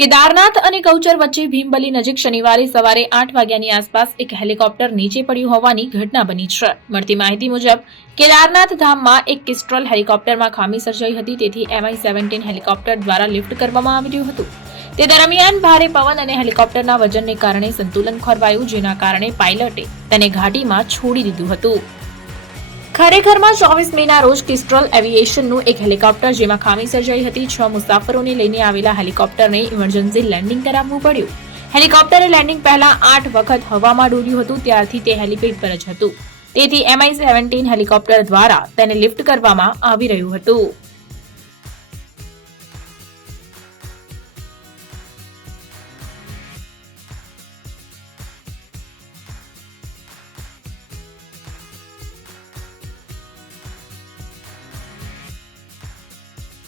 કેદારનાથ અને ગૌચર વચ્ચે ભીમબલી નજીક શનિવારે સવારે 8 વાગ્યાની આસપાસ એક હેલિકોપ્ટર નીચે પડ્યું હોવાની ઘટના બની છે। મળતી માહિતી મુજબ કેદારનાથ ધામમાં એક કિસ્ટ્રોલ હેલિકોપ્ટરમાં ખામી સર્જાઈ હતી, તેથી MI-17 હેલિકોપ્ટર દ્વારા લિફ્ટ કરવામાં આવ્યું હતું। તે દરમિયાન ભારે પવન અને હેલિકોપ્ટરના વજનને કારણે સંતુલન ખોરવાયું, જેના કારણે પાયલટે તેને ઘાટીમાં છોડી દીધું હતું। ખરેખરમાં 24 મેના રોજ કિસ્ટ્રોલ એવિએશનનું એક હેલિકોપ્ટર જેમાં ખામી સર્જાઈ હતી, 6 મુસાફરોને લઈને આવેલા હેલિકોપ્ટરને ઇમરજન્સી લેન્ડિંગ કરાવવું પડ્યું। હેલિકોપ્ટરે લેન્ડિંગ પહેલા 8 વખત હવામાં ડોલ્યું હતું, ત્યારથી તે હેલિપેડ પર જ હતું, તેથી MI-17 હેલિકોપ્ટર દ્વારા તેને લિફ્ટ કરવામાં આવી રહ્યું હતું।